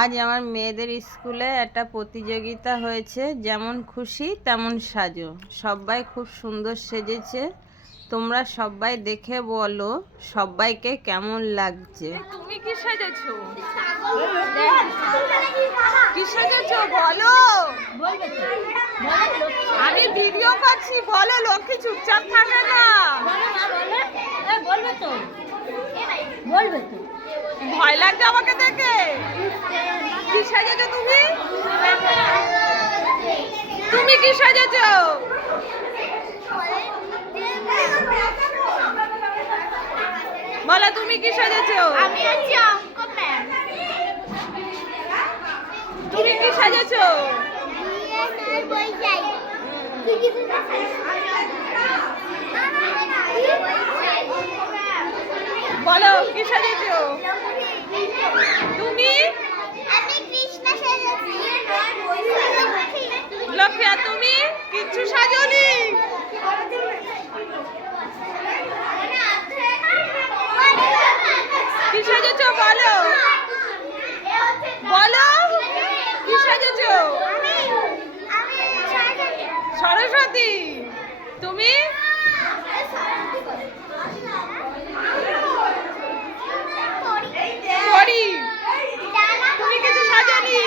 আজ আমার মেয়েদের স্কুলে একটা প্রতিযোগিতা হয়েছে, যেমন খুশি তেমন সাজো। সবাই খুব সুন্দর সেজেছে। তোমরা সবাই দেখে বলো সবাইকে কেমন লাগছে। তুমি কি সাজেছো? কি সাজেছো বলো। আমি ভিডিও করছি, বলো। লক্ষ্মী চুপচাপ থাকে না। বলবে তো বলবে তো ভয় লাগছে আমাকে দেখে। কি সাজেছো তুমি? তুমি কি সাজেছো? বলো তুমি কি সাজেছো? আমি আছি অঙ্ক ম্যাম। তুমি কি সাজেছো? বলো কি সাজেছো? তুমি? আমি কৃষ্ণ সেজেছি। লক্ষ্মী, আর তুমি কিচ্ছু সাজোনি। কি সাজেছো বলো। বলো কি সাজেছো? সরস্বতী। তুমি? পরি। তুমি কিছু সাজোনি।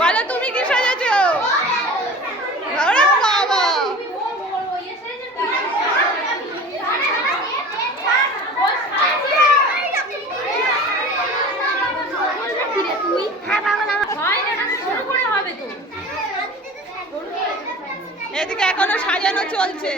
বলো তুমি কি সাজেছো? ওরে বাবা, এদিকে এখনো সাজানো চলছে।